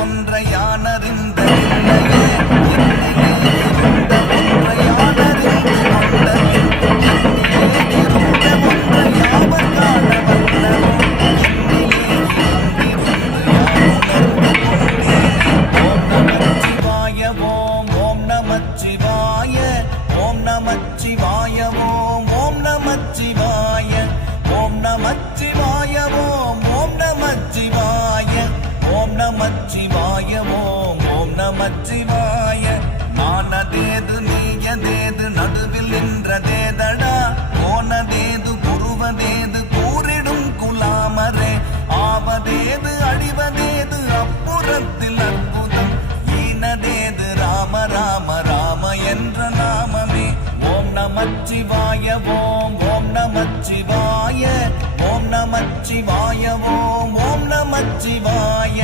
ஒன்றை யானறிந்ததில்லையே என்னிலே இருந்த ஒன்றை யானறிந்து கொண்டபின் என்னிலே இருந்த ஒன்றை யாவர் காண வல்லனோ என்னிலே இருந்திருந்து யான் உணர்ந்து கொண்டேன். ஓம் நமச்சிவாய ஓம் நமச்சிவாய ஓம் நமச்சிவாய ஓம் நமச்சிவாய ஓம் நமச்சிவாய ஓம் நமச்சிவாய நானதேது நீயதேது நடுவில் நின்றதேதடா போனதேது குருவதேது கூறிடும் குலாமரே ஆவதேது அழிவதேது அப்புறத்தில் அற்புதம் ஈனதேது ராம ராம ராம என்ற நாமமே ஓம் நமச்சிவாய ஓம் நமச்சிவாய ஓம் நமச்சிவாய ஓம் நமச்சிவாய